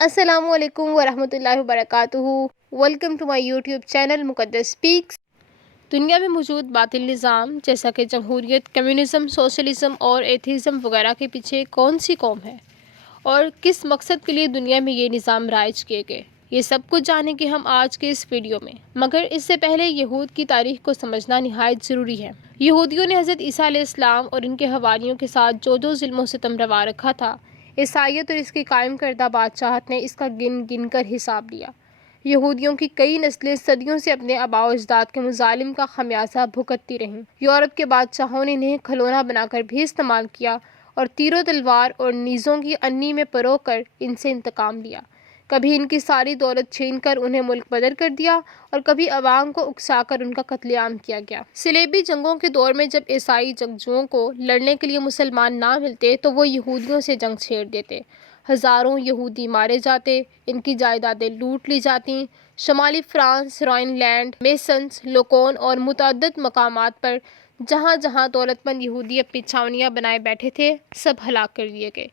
السلام علیکم ورحمۃ اللہ وبرکاتہ۔ Welcome to my YouTube channel Muqaddas speaks. دنیا میں موجود باطل نظام جیسا کہ جمہوریت، کمیونزم، سوشلزم اور ایتھیزم وغیرہ کے پیچھے کون سی قوم ہے اور کس مقصد کے لیے دنیا میں یہ نظام رائج کیے گئے، یہ سب کچھ جانیں گے ہم آج کے اس ویڈیو میں۔ مگر اس سے پہلے یہود کی تاریخ کو سمجھنا نہایت ضروری ہے۔ یہودیوں نے حضرت عیسیٰ علیہ السلام اور ان کے حواریوں کے ساتھ جو ظلم و ستم روا رکھا تھا، عیسائیت اور اس کی قائم کردہ بادشاہت نے اس کا گن گن کر حساب لیا۔ یہودیوں کی کئی نسلیں صدیوں سے اپنے آباء و اجداد کے مظالم کا خمیازہ بھگتتی رہیں۔ یورپ کے بادشاہوں نے انہیں کھلونا بنا کر بھی استعمال کیا اور تیر و تلوار اور نیزوں کی انی میں پرو کر ان سے انتقام لیا۔ کبھی ان کی ساری دولت چھین کر انہیں ملک بدر کر دیا اور کبھی عوام کو اکسا کر ان کا قتل عام کیا گیا۔ صلیبی جنگوں کے دور میں جب عیسائی جنگجوؤں کو لڑنے کے لیے مسلمان نہ ملتے تو وہ یہودیوں سے جنگ چھیڑ دیتے۔ ہزاروں یہودی مارے جاتے، ان کی جائیدادیں لوٹ لی جاتی۔ شمالی فرانس، رائن لینڈ، میسنس، لوکون اور متعدد مقامات پر جہاں جہاں دولت مند یہودی اپنی چھاؤنیاں بنائے بیٹھے تھے، سب ہلاک کر دیے گئے۔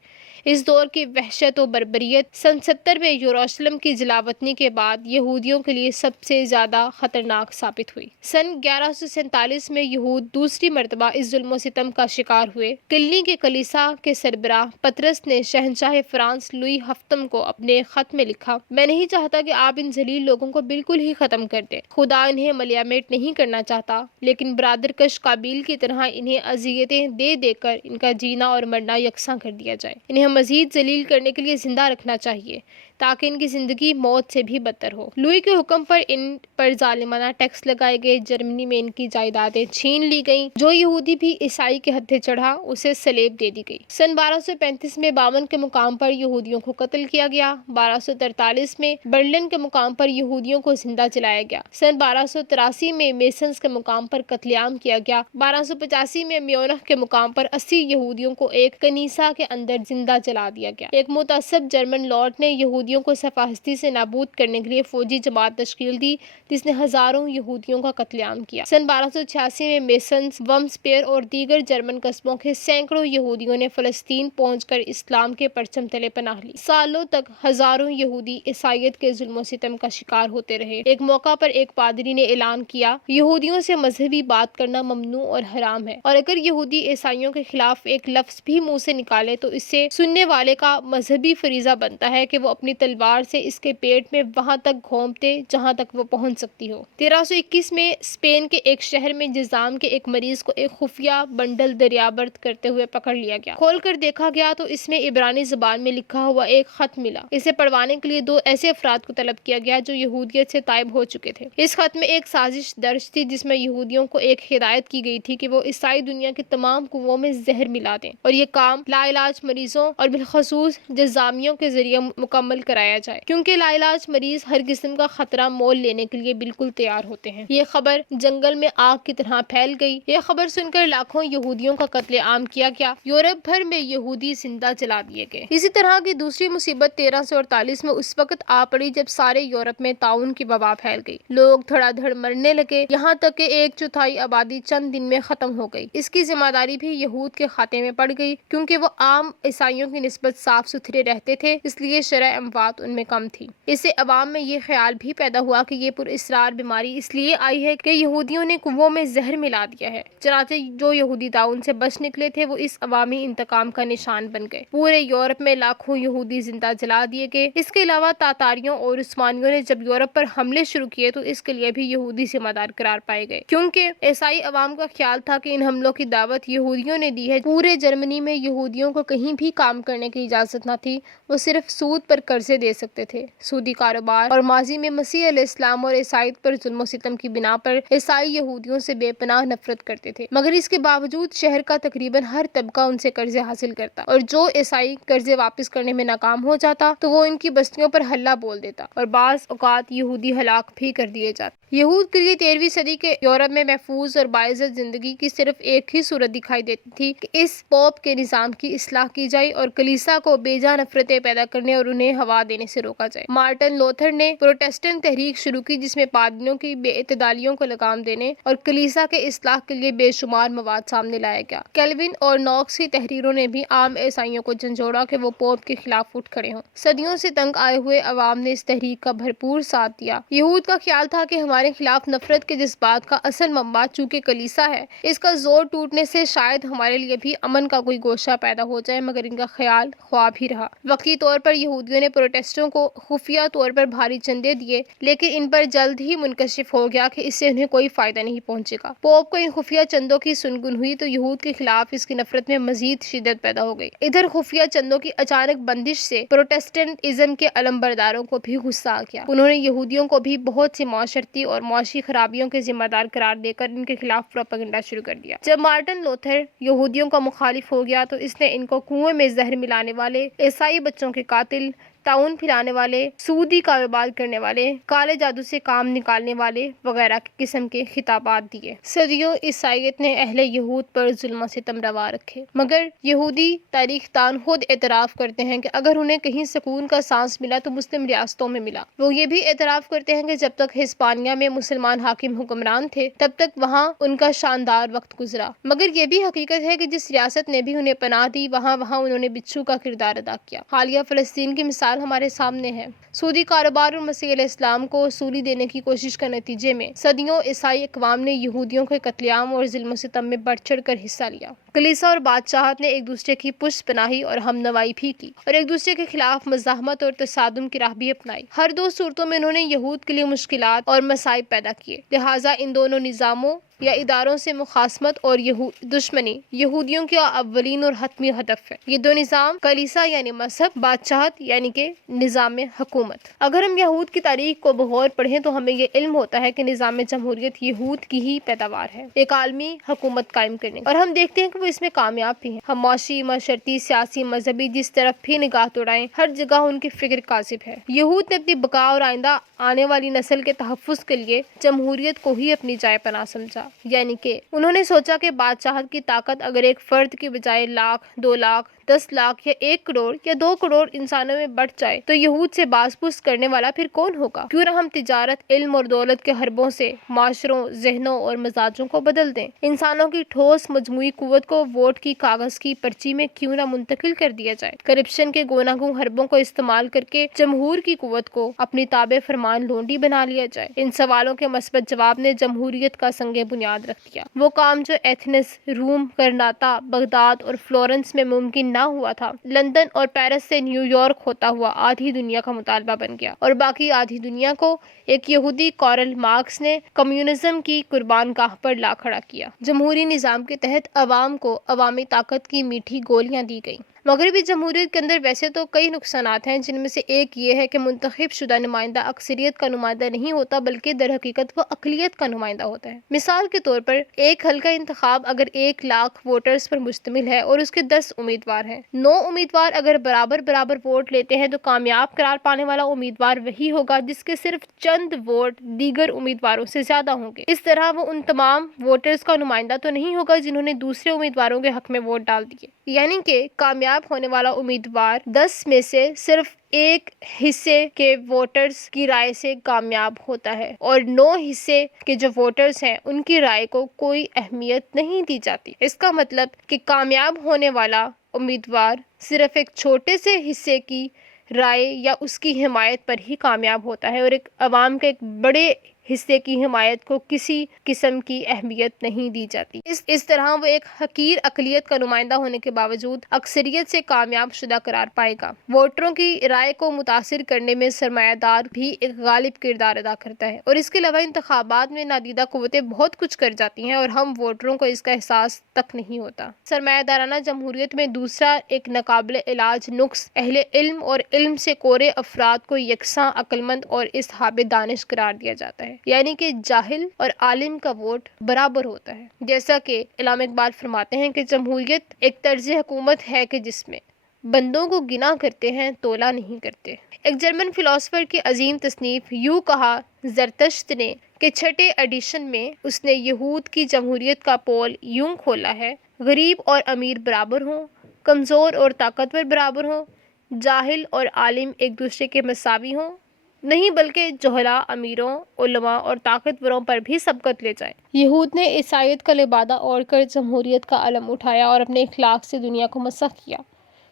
اس دور کی وحشت و بربریت سن 70 میں یروشلم کی جلاوطنی کے بعد یہودیوں کے لیے سب سے زیادہ خطرناک ثابت ہوئی۔ سن 1147 میں یہود دوسری مرتبہ اس ظلم و ستم کا شکار ہوئے۔ کلنی کے کلیسا کے سربراہ پطرس نے شہنشاہ فرانس لوئی ہفتم کو اپنے خط میں لکھا، میں نہیں چاہتا کہ آپ ان ذلیل لوگوں کو بالکل ہی ختم کر دیں۔ خدا انہیں ملیامٹ نہیں کرنا چاہتا، لیکن برادر کش قابیل کی طرح انہیں اذیتیں دے دے کر ان کا جینا اور مرنا یکساں کر دیا جائے۔ انہیں مزید ذلیل کرنے کے لیے زندہ رکھنا چاہیے تاکہ ان کی زندگی موت سے بھی بدتر ہو۔ لوئی کے حکم پر ان پر ظالمانہ ٹیکس لگائے گئے۔ جرمنی میں ان کی جائیدادیں چھین لی گئیں۔ جو یہودی بھی عیسائی کے ہتھے چڑھا اسے صلیب دے دی گئی۔ سن 1235 میں باون کے مقام پر یہودیوں کو قتل کیا گیا۔ 1243 میں برلن کے مقام پر یہودیوں کو زندہ جلایا گیا۔ سن 1283 میں میسنس کے مقام پر قتل عام کیا گیا۔ 1285 میں میونخ کے مقام پر 80 یہودیوں کو ایک کنیسہ کے اندر زندہ جلا دیا گیا۔ ایک متعصب جرمن لارڈ نے یہودیوں کو صفاحستی سے نابود کرنے کے لیے فوجی جماعت تشکیل دی جس نے ہزاروں یہودیوں کا قتل عام کیا۔ سن 1286 میں میسنس، ومسپیر اور دیگر جرمن قصبوں کے سینکڑوں یہودیوں نے فلسطین پہنچ کر اسلام کے پرچم تلے پناہ لی۔ سالوں تک ہزاروں یہودی عیسائیت کے ظلم و ستم کا شکار ہوتے رہے۔ ایک موقع پر ایک پادری نے اعلان کیا، یہودیوں سے مذہبی بات کرنا ممنوع اور حرام ہے، اور اگر یہودی عیسائیوں کے خلاف ایک لفظ بھی منہ سے نکالے تو اس سے سننے والے کا مذہبی فریضہ بنتا ہے کہ وہ اپنی تلوار سے اس کے پیٹ میں وہاں تک گھونپتے جہاں تک وہ پہنچ سکتی ہو۔ 1321 میں اسپین کے ایک شہر میں جذام کے ایک مریض کو ایک خفیہ بنڈل دریابرد کرتے ہوئے پکڑ لیا گیا۔ کھول کر دیکھا گیا تو اس میں عبرانی زبان میں لکھا ہوا ایک خط ملا۔ اسے پڑھوانے کے لیے 2 ایسے افراد کو طلب کیا گیا جو یہودیت سے تائب ہو چکے تھے۔ اس خط میں ایک سازش درج تھی جس میں یہودیوں کو ایک ہدایت کی گئی تھی کہ وہ عیسائی دنیا کی تمام کنوؤں میں زہر ملا دیں اور یہ کام لا علاج مریضوں اور بالخصوص جذامیوں کے ذریعے مکمل کرایا جائے، کیونکہ لا علاج مریض ہر قسم کا خطرہ مول لینے کے لیے بالکل تیار ہوتے ہیں۔ یہ خبر جنگل میں آگ کی طرح پھیل گئی۔ یہ خبر سن کر لاکھوں یہودیوں کا قتل عام کیا گیا۔ یورپ بھر میں یہودی زندہ جلا دیے گئے۔ اسی طرح کی دوسری مصیبت 1348 میں اس وقت آ پڑی جب سارے یورپ میں طاعون کی وبا پھیل گئی۔ لوگ دھڑا دھڑ مرنے لگے، یہاں تک کہ 1/4 آبادی چند دن میں ختم ہو گئی۔ اس کی ذمہ داری بھی یہود کے خاتے میں پڑ گئی، کیونکہ وہ عام عیسائیوں کی نسبت صاف ستھرے رہتے تھے، اس لیے شرح اموات ان میں کم تھی۔ اس سے عوام میں یہ خیال بھی پیدا ہوا کہ یہ پراسرار بیماری اس لیے آئی ہے کہ یہودیوں نے کنوؤں میں زہر ملا دیا ہے۔ چنانچہ جو یہودی طاعون سے بچ نکلے تھے وہ اس عوامی انتقام کا نشان بن گئے۔ پورے یورپ میں لاکھوں یہودی زندہ جلا دیے گئے۔ اس کے علاوہ تاتاریوں اور عثمانیوں نے جب یورپ پر حملے شروع کیے تو اس کے لیے بھی یہودی ذمہ دار قرار پائے گئے، کیونکہ عیسائی عوام کا خیال تھا کہ ان حملوں کی دعوت یہودیوں نے دی ہے۔ پورے جرمنی میں یہودیوں کو کہیں بھی کام کرنے کی اجازت نہ تھی، وہ صرف سود پر قرضے دے سکتے تھے۔ سودی کاروبار اور ماضی میں مسیح علیہ السلام اور عیسائیت پر ظلم و ستم کی بنا پر عیسائی یہودیوں سے بے پناہ نفرت کرتے تھے، مگر اس کے باوجود شہر کا تقریباً ہر طبقہ ان سے قرضے حاصل کرتا، اور جو عیسائی قرضے واپس کرنے میں ناکام ہو جاتا تو وہ ان کی بستیوں پر حلہ بول دیتا اور بعض اوقات یہودی ہلاک بھی کر دیے جاتے۔ یہود کے لیے 13ویں صدی کے یورپ میں محفوظ اور باعزت زندگی کی صرف ایک ہی صورت دکھائی دیتی تھی کہ اس پوپ کے نظام کی اصلاح کی جائے اور کلیسا کو بے جا نفرتیں پیدا کرنے اور انہیں ہوا دینے سے روکا جائے۔ مارٹن لوتھر نے پروٹسٹنٹ تحریک شروع کی جس میں پادریوں کی بے اعتدالیوں کو لگام دینے اور کلیسا کے اصلاح کے لیے بے شمار مواد سامنے لایا گیا۔ کیلوین اور نوکس کی تحریروں نے بھی عام عیسائیوں کو جھنجھوڑا کہ وہ پوپ کے خلاف اٹھ کھڑے ہوں۔ صدیوں سے تنگ آئے ہوئے عوام نے اس تحریک کا بھرپور ساتھ دیا۔ یہود کا خیال تھا کہ ہمارے خلاف نفرت کے جذبات کا اصل منبع چونکہ کلیسا ہے، اس کا زور ٹوٹنے سے شاید ہمارے لیے بھی امن کا کوئی گوشہ پیدا ہو جائے، مگر ان کا خیال خواب ہی رہا۔ وقتی طور پر یہودیوں نے پروٹسٹوں کو خفیہ طور پر بھاری چندے دیے، لیکن ان پر جلد ہی منکشف ہو گیا کہ اس سے انہیں کوئی فائدہ نہیں پہنچے گا۔ پوپ کو ان خفیہ چندوں کی سنگن ہوئی تو یہود کے خلاف اس کی نفرت میں مزید شدت پیدا ہو گئی۔ ادھر خفیہ چندوں کی اچانک بندش سے پروٹسٹنٹ ازم کے علمبرداروں کو بھی غصہ آ گیا۔ انہوں نے یہودیوں کو بھی بہت سی معاشرتی اور معاشی خرابیوں کے ذمہ دار قرار دے کر ان کے خلاف پروپیگنڈا شروع کر دیا۔ جب مارٹن لوتھر یہودیوں کا مخالف ہو گیا تو اس نے ان کو کنویں میں زہر ملانے والے، عیسائی بچوں کے قاتل، تعاون پھیلانے والے، سودی کاروبار کرنے والے، کالے جادو سے کام نکالنے والے وغیرہ قسم کے خطابات دیے۔ صدیوں عیسائیت نے اہل یہود پر ظلم و ستم روا رکھے، مگر یہودی تاریخ دان خود اعتراف کرتے ہیں کہ اگر انہیں کہیں سکون کا سانس ملا تو مسلم ریاستوں میں ملا۔ وہ یہ بھی اعتراف کرتے ہیں کہ جب تک ہسپانیہ میں مسلمان حاکم حکمران تھے تب تک وہاں ان کا شاندار وقت گزرا، مگر یہ بھی حقیقت ہے کہ جس ریاست نے بھی انہیں پناہ دی وہاں انہوں نے بچھو کا کردار ادا کیا۔ حالیہ فلسطین کی مثال ہمارے سامنے ہے۔ سودی کاروبار اور مسیح علیہ السلام کو سولی دینے کی کوشش کے نتیجے میں صدیوں عیسائی اقوام نے یہودیوں کے قتل عام اور ظلم و ستم میں بڑھ چڑھ کر حصہ لیا۔ کلیسا اور بادشاہت نے ایک دوسرے کی پشت پناہی اور ہم نوائی بھی کی اور ایک دوسرے کے خلاف مزاحمت اور تصادم کی راہ بھی اپنائی۔ ہر دو صورتوں میں انہوں نے یہود کے لیے مشکلات اور مصائب پیدا کیے، لہٰذا ان دونوں نظاموں یا اداروں سے مخاصمت اور دشمنی یہودیوں کا اولین اور حتمی ہدف ہے۔ یہ دو نظام کلیسا یعنی مذہب، بادشاہت یعنی کہ نظام حکومت۔ اگر ہم یہود کی تاریخ کو بغور پڑھیں تو ہمیں یہ علم ہوتا ہے کہ نظام جمہوریت یہود کی ہی پیداوار ہے، ایک عالمی حکومت قائم کرنے، اور ہم دیکھتے ہیں کہ وہ اس میں کامیاب بھی ہیں۔ ہم معاشی، معاشرتی، سیاسی، مذہبی جس طرف بھی نگاہ دوڑائیں ہر جگہ ان کی فکر کاذب ہے۔ یہود نے اپنی بقا اور آئندہ آنے والی نسل کے تحفظ کے لیے جمہوریت کو ہی اپنی جائے پناہ سمجھا، یعنی کہ انہوں نے سوچا کہ بادشاہت کی طاقت اگر ایک فرد کی بجائے لاکھ، 2 لاکھ، 10 لاکھ یا 1 کروڑ یا 2 کروڑ انسانوں میں بڑھ جائے تو یہود سے باز پرس کرنے والا پھر کون ہوگا؟ کیوں نہ ہم تجارت، علم اور دولت کے حربوں سے معاشروں، ذہنوں اور مزاجوں کو بدل دیں؟ انسانوں کی ٹھوس مجموعی قوت کو ووٹ کی کاغذ کی پرچی میں کیوں نہ منتقل کر دیا جائے؟ کرپشن کے گوناگوں حربوں کو استعمال کر کے جمہور کی قوت کو اپنی تابع فرمان لونڈی بنا لیا جائے؟ ان سوالوں کے مثبت جواب نے جمہوریت کا سنگ بنیاد رکھ دیا۔ وہ کام جو ایتھنز، روم، کرناتا، بغداد اور فلورنس میں ممکن نہ ہوا تھا، لندن اور پیرس سے نیو یارک ہوتا ہوا آدھی دنیا کا مطالبہ بن گیا، اور باقی آدھی دنیا کو ایک یہودی کارل مارکس نے کمیونزم کی قربان گاہ پر لا کھڑا کیا۔ جمہوری نظام کے تحت عوام کو عوامی طاقت کی میٹھی گولیاں دی گئیں۔ مغربی جمہوریت کے اندر ویسے تو کئی نقصانات ہیں، جن میں سے ایک یہ ہے کہ منتخب شدہ نمائندہ اکثریت کا نمائندہ نہیں ہوتا بلکہ در حقیقت وہ اقلیت کا نمائندہ ہوتا ہے۔ مثال کے طور پر ایک حلقہ انتخاب اگر 1 لاکھ ووٹرز پر مشتمل ہے اور اس کے 10 امیدوار ہیں، 9 امیدوار اگر برابر ووٹ لیتے ہیں تو کامیاب قرار پانے والا امیدوار وہی ہوگا جس کے صرف چند ووٹ دیگر امیدواروں سے زیادہ ہوں گے۔ اس طرح وہ ان تمام ووٹرز کا نمائندہ تو نہیں ہوگا جنہوں نے دوسرے امیدواروں کے حق میں ووٹ ڈال دیے، یعنی کہ کامیاب ہونے والا امیدوار 10 میں سے صرف 1 حصے کے ووٹرز کی رائے سے کامیاب ہوتا ہے اور 9 حصے کے جو ووٹرز ہیں ان کی رائے کو کوئی اہمیت نہیں دی جاتی۔ اس کا مطلب کہ کامیاب ہونے والا امیدوار صرف ایک چھوٹے سے حصے کی رائے یا اس کی حمایت پر ہی کامیاب ہوتا ہے اور ایک عوام کے ایک بڑے حصے کی حمایت کو کسی قسم کی اہمیت نہیں دی جاتی۔ اس طرح وہ ایک حقیر اقلیت کا نمائندہ ہونے کے باوجود اکثریت سے کامیاب شدہ قرار پائے گا۔ ووٹروں کی رائے کو متاثر کرنے میں سرمایہ دار بھی ایک غالب کردار ادا کرتا ہے، اور اس کے علاوہ انتخابات میں نادیدہ قوتیں بہت کچھ کر جاتی ہیں اور ہم ووٹروں کو اس کا احساس تک نہیں ہوتا۔ سرمایہ دارانہ جمہوریت میں دوسرا ایک ناقابل علاج نقص اہل علم اور علم سے کورے افراد کو یکساں عقلمند اور اصحاب دانش قرار دیا جاتا ہے، یعنی کہ جاہل اور عالم کا ووٹ برابر ہوتا ہے۔ جیسا کہ علامہ اقبال فرماتے ہیں کہ جمہوریت ایک طرز حکومت ہے کہ جس میں بندوں کو گنا کرتے ہیں، تولا نہیں کرتے۔ ایک جرمن فلاسفر کی عظیم تصنیف یوں کہا زرتشت نے کہ چھٹے ایڈیشن میں اس نے یہود کی جمہوریت کا پول یوں کھولا ہے: غریب اور امیر برابر ہوں، کمزور اور طاقتور برابر ہوں، جاہل اور عالم ایک دوسرے کے مساوی ہوں، نہیں بلکہ جہلاء امیروں، علماء اور طاقتوروں پر بھی سبقت لے جائیں۔ یہود نے عیسائیت کا لبادہ اوڑھ کر جمہوریت کا علم اٹھایا اور اپنے اخلاق سے دنیا کو مسخ کیا۔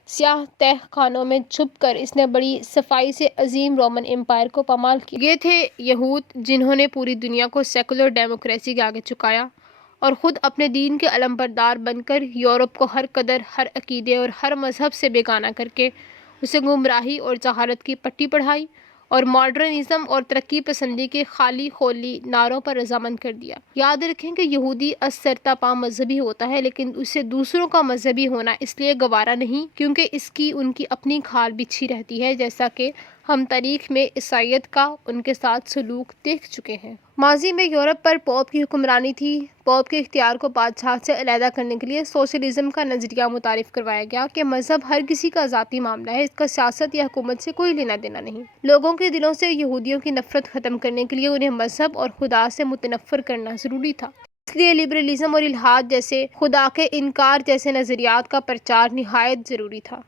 سیاہ تہ خانوں میں چھپ کر اس نے بڑی صفائی سے عظیم رومن امپائر کو پامال کیا۔ یہ تھے یہود جنہوں نے پوری دنیا کو سیکولر ڈیموکریسی کے آگے جھکایا اور خود اپنے دین کے علم بردار بن کر یورپ کو ہر قدر، ہر عقیدے اور ہر مذہب سے بیگانہ کر کے اسے گمراہی اور جہالت کی پٹی پڑھائی اور ماڈرنزم اور ترقی پسندی کے خالی خولی نعروں پر رضامند کر دیا۔ یاد رکھیں کہ یہودی از سر تا پا مذہبی ہوتا ہے، لیکن اسے دوسروں کا مذہبی ہونا اس لیے گوارا نہیں کیونکہ اس کی ان کی اپنی کھال بچھی رہتی ہے، جیسا کہ ہم تاریخ میں عیسائیت کا ان کے ساتھ سلوک دیکھ چکے ہیں۔ ماضی میں یورپ پر پوپ کی حکمرانی تھی۔ پوپ کے اختیار کو بادشاہت سے علیحدہ کرنے کے لیے سوشلزم کا نظریہ متعارف کروایا گیا کہ مذہب ہر کسی کا ذاتی معاملہ ہے، اس کا سیاست یا حکومت سے کوئی لینا دینا نہیں۔ لوگوں کے دلوں سے یہودیوں کی نفرت ختم کرنے کے لیے انہیں مذہب اور خدا سے متنفر کرنا ضروری تھا۔ اس لیے لبرلزم اور الحاد جیسے خدا کے انکار جیسے نظریات کا پرچار نہایت ضروری تھا۔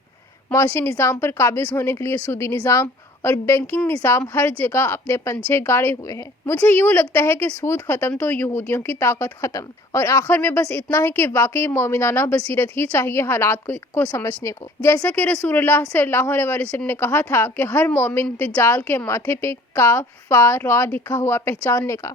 معاشی نظام پر قابض ہونے کے لیے سودی نظام اور بینکنگ نظام ہر جگہ اپنے پنجے گاڑے ہوئے ہیں۔ مجھے یوں لگتا ہے کہ سود ختم تو یہودیوں کی طاقت ختم۔ اور آخر میں بس اتنا ہے کہ واقعی مومنانہ بصیرت ہی چاہیے حالات کو سمجھنے کو، جیسا کہ رسول اللہ صلی اللہ علیہ وسلم نے کہا تھا کہ ہر مومن دجال کے ماتھے پہ کاف فا را لکھا ہوا پہچان لے گا،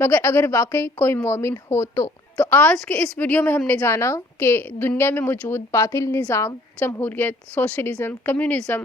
مگر اگر واقعی کوئی مومن ہو تو۔ آج کے اس ویڈیو میں ہم نے جانا کہ دنیا میں موجود باطل نظام، جمہوریت، سوشلزم، کمیونزم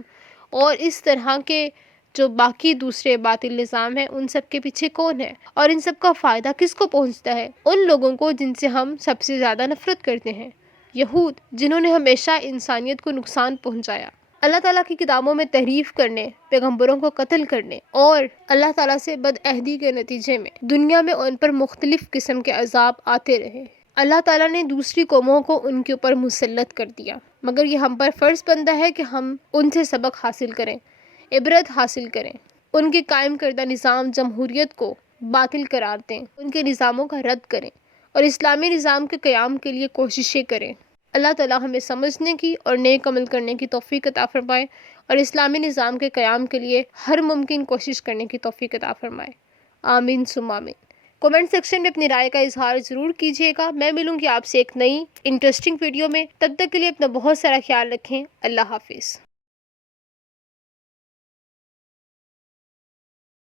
اور اس طرح کے جو باقی دوسرے باطل نظام ہیں، ان سب کے پیچھے کون ہے اور ان سب کا فائدہ کس کو پہنچتا ہے؟ ان لوگوں کو جن سے ہم سب سے زیادہ نفرت کرتے ہیں، یہود، جنہوں نے ہمیشہ انسانیت کو نقصان پہنچایا، اللہ تعالیٰ کی کتابوں میں تحریف کرنے، پیغمبروں کو قتل کرنے اور اللہ تعالیٰ سے بدعہدی کے نتیجے میں دنیا میں ان پر مختلف قسم کے عذاب آتے رہے۔ اللہ تعالیٰ نے دوسری قوموں کو ان کے اوپر مسلط کر دیا، مگر یہ ہم پر فرض بنتا ہے کہ ہم ان سے سبق حاصل کریں، عبرت حاصل کریں، ان کے قائم کردہ نظام جمہوریت کو باطل قرار دیں، ان کے نظاموں کا رد کریں اور اسلامی نظام کے قیام کے لیے کوششیں کریں۔ اللہ تعالیٰ ہمیں سمجھنے کی اور نیک عمل کرنے کی توفیق عطا فرمائے اور اسلامی نظام کے قیام کے لیے ہر ممکن کوشش کرنے کی توفیق عطا فرمائے۔ آمین ثم آمین۔ کومنٹ سیکشن میں اپنی رائے کا اظہار ضرور کیجیے گا۔ میں ملوں گی آپ سے ایک نئی انٹرسٹنگ ویڈیو میں، تب تک کے لیے اپنا بہت سارا خیال رکھیں۔ اللہ حافظ۔